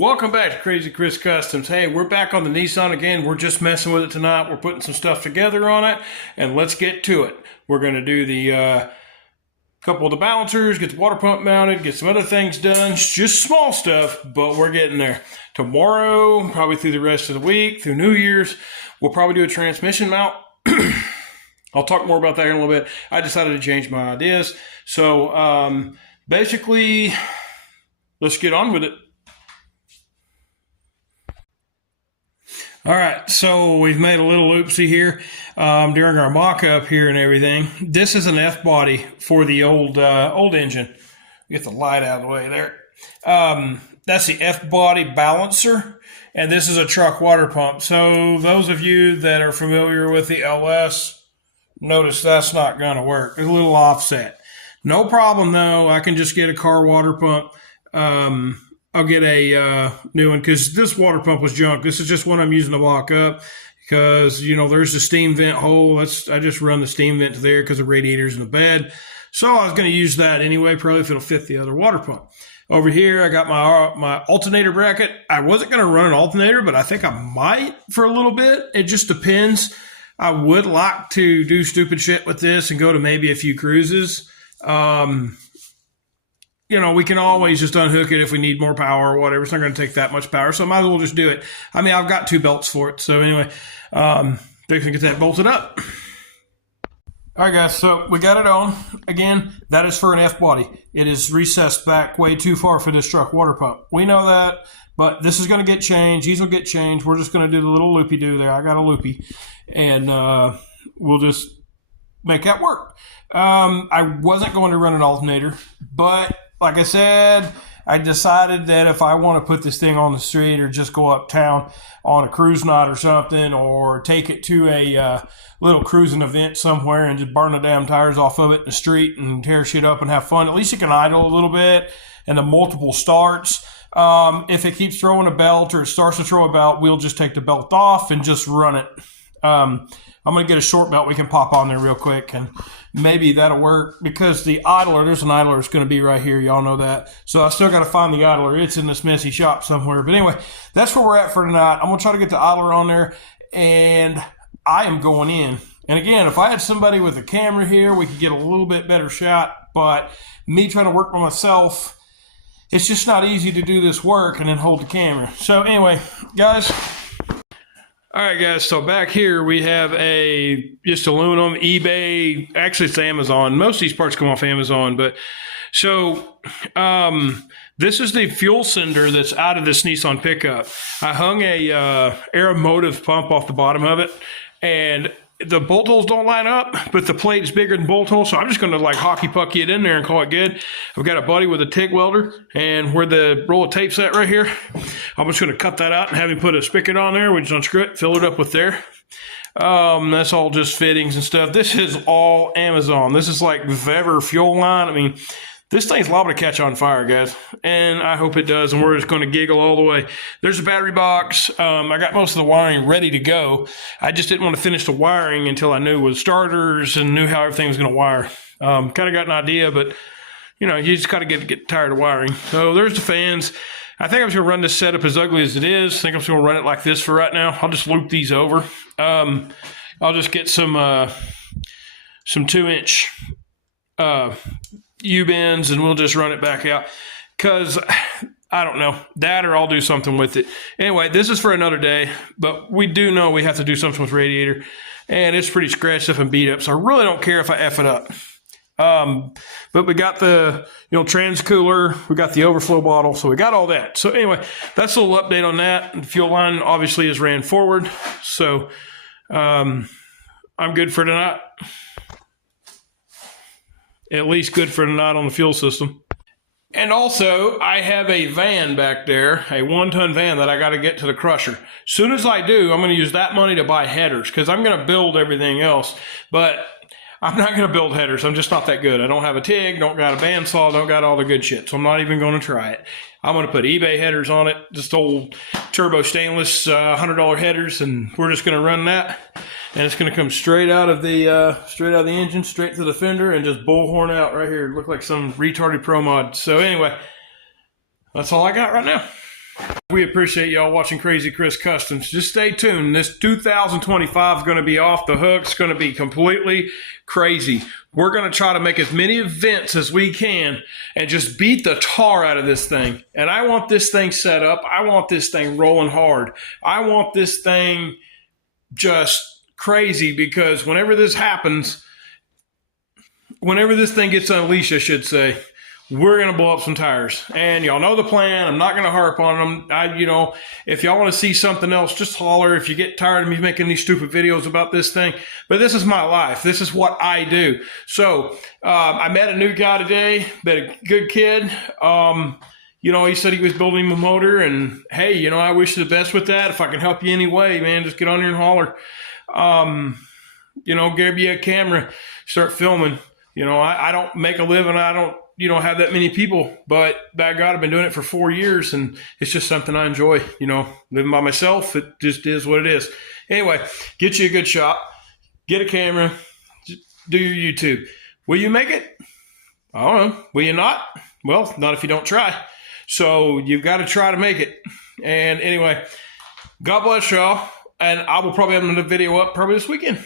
Welcome back to Crazy Chris Customs. Hey, we're back on the Nissan again. We're just messing with it tonight. We're putting some stuff together on it, and let's get to it. We're going to do the couple of the balancers, get the water pump mounted, get some other things done. It's just small stuff, but we're getting there. Tomorrow, probably through the rest of the week, through New Year's, we'll probably do a transmission mount. I'll talk more about that in a little bit. I decided to change my ideas. So basically, let's get on with it. All right, so we've made a little oopsie here during our mock-up here and everything. This is an F-body for the old engine. Get the light out of the way there. That's the F-body balancer, and this is a truck water pump. So those of you that are familiar with the LS, notice that's not going to work. There's a little offset. No problem, though. I can just get a car water pump. I'll get a new one because this water pump was junk. This is just one I'm using to lock up because, you know, there's the steam vent hole. I just run the steam vent to there because the radiator's in the bed. So I was going to use that anyway, probably if it'll fit the other water pump. Over here, I got my alternator bracket. I wasn't going to run an alternator, but I think I might for a little bit. It just depends. I would like to do stupid shit with this and go to maybe a few cruises. You know, we can always just unhook it if we need more power or whatever. It's not going to take that much power, so I might as well just do it. I mean, I've got two belts for it. So anyway, they can get that bolted up. All right, guys, so we got it on. Again, that is for an F-body. It is recessed back way too far for this truck water pump. We know that, but this is going to get changed. These will get changed. We're just going to do the little loopy-doo there. I got a loopy, and we'll just make that work. I wasn't going to run an alternator, but like I said, I decided that if I want to put this thing on the street or just go uptown on a cruise night or something, or take it to a little cruising event somewhere and just burn the damn tires off of it in the street and tear shit up and have fun, at least you can idle a little bit and the multiple starts. If it keeps throwing a belt or it starts to throw a belt, we'll just take the belt off and just run it. I'm going to get a short belt we can pop on there real quick, and maybe that'll work because the idler, there's an idler that's going to be right here. Y'all know that. So I still got to find the idler. It's in this messy shop somewhere. But anyway, that's where we're at for tonight. I'm going to try to get the idler on there, and I am going in. And again, if I had somebody with a camera here, we could get a little bit better shot. But me trying to work by myself, it's just not easy to do this work and then hold the camera. So anyway, guys. All right, guys, so back here we have just aluminum, eBay, actually it's Amazon. Most of these parts come off Amazon, but so this is the fuel sender that's out of this Nissan pickup. I hung a Aeromotive pump off the bottom of it, and the bolt holes don't line up, but the plate is bigger than bolt holes, so I'm just going to like hockey pucky it in there and call it good. I've got a buddy with a TIG welder, and where the roll of tape's at right here, I'm just going to cut that out and have him put a spigot on there. We just unscrew it, fill it up with there. That's all just fittings and stuff. This is all Amazon. This is like Vever fuel line. I mean, this thing's liable to catch on fire, guys, and I hope it does, and we're just going to giggle all the way. There's a battery box. I got most of the wiring ready to go. I just didn't want to finish the wiring until I knew with starters and knew how everything was going to wire. Kind of got an idea, but, you know, you just got to get tired of wiring. So there's the fans. I think I'm just going to run this setup as ugly as it is. I think I'm just going to run it like this for right now. I'll just loop these over. I'll just get some 2-inch U-bends, and we'll just run it back out because I don't know that, or I'll do something with it. Anyway, this is for another day, but we do know we have to do something with radiator, and it's pretty scratched up and beat up, so I really don't care if I F it up. But we got the, trans cooler, we got the overflow bottle, so we got all that. So anyway, that's a little update on that. The fuel line obviously is ran forward, so I'm good for tonight. At least good for tonight on the fuel system. And also, I have a van back there, a 1-ton van that I got to get to the crusher. Soon as I do, I'm going to use that money to buy headers because I'm going to build everything else. But I'm not going to build headers. I'm just not that good. I don't have a TIG, don't got a bandsaw, don't got all the good shit. So I'm not even going to try it. I'm going to put eBay headers on it, just old turbo stainless $100 headers, and we're just going to run that. And it's going to come straight out of the engine, straight to the fender, and just bullhorn out right here. Look like some retarded pro mod. So anyway, that's all I got right now. We appreciate y'all watching Crazy Chris Customs. Just stay tuned. This 2025 is going to be off the hook. It's going to be completely crazy. We're going to try to make as many events as we can and just beat the tar out of this thing. And I want this thing set up. I want this thing rolling hard. I want this thing just crazy, because whenever this happens, whenever this thing gets unleashed, I should say, we're going to blow up some tires. And y'all know the plan. I'm not going to harp on them. If y'all want to see something else, just holler. If you get tired of me making these stupid videos about this thing. But this is my life. This is what I do. So I met a new guy today, met a good kid. He said he was building him a motor. And, hey, I wish you the best with that. If I can help you any way, man, just get on here and holler. Grab you a camera, start filming. I don't make a living. I don't have that many people, but by God, I've been doing it for 4 years, and it's just something I enjoy, living by myself. It just is what it is. Anyway, get you a good shot, get a camera, do your YouTube. Will you make it? I don't know. Will you not? Well, not if you don't try. So you've got to try to make it. And anyway, God bless y'all. And I will probably have another video up probably this weekend.